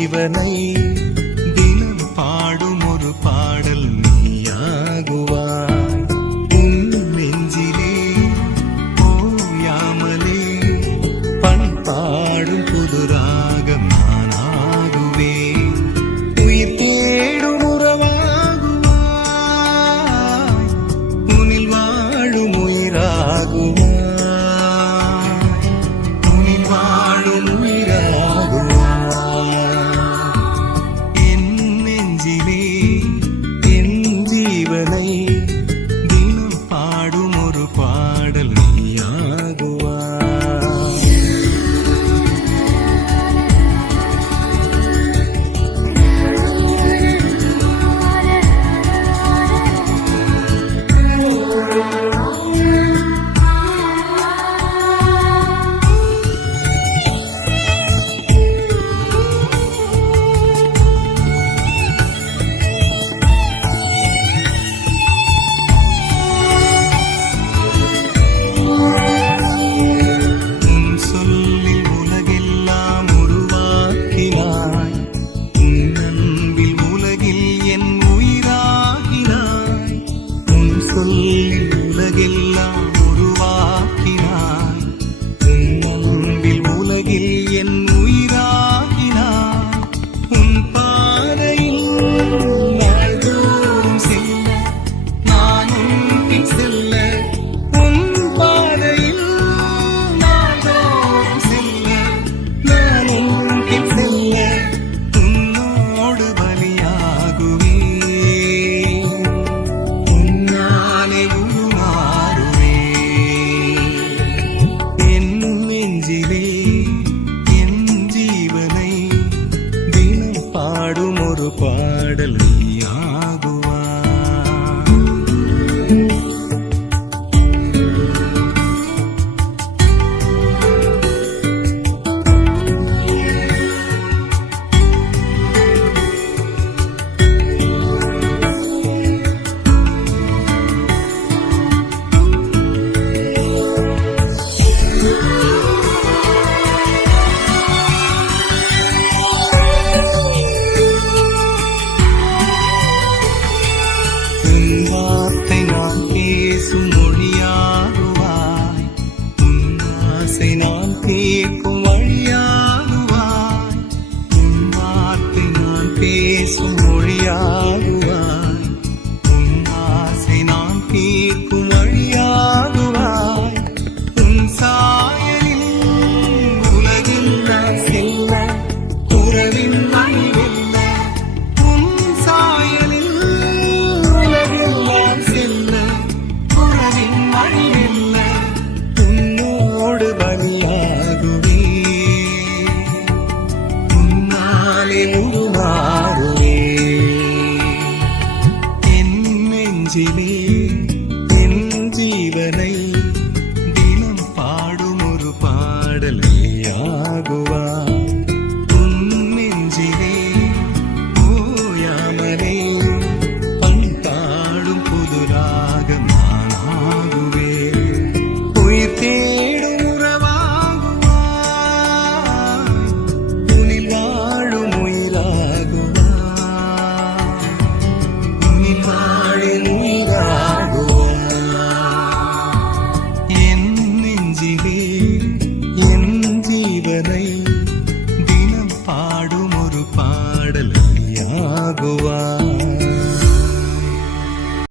ஜீவனை பாடும் மனசை நான் கேட்கும் வழியா நெஞ்சிலே என் ஜீவனை தினம் பாடும் ஒரு பாடலையாகுவா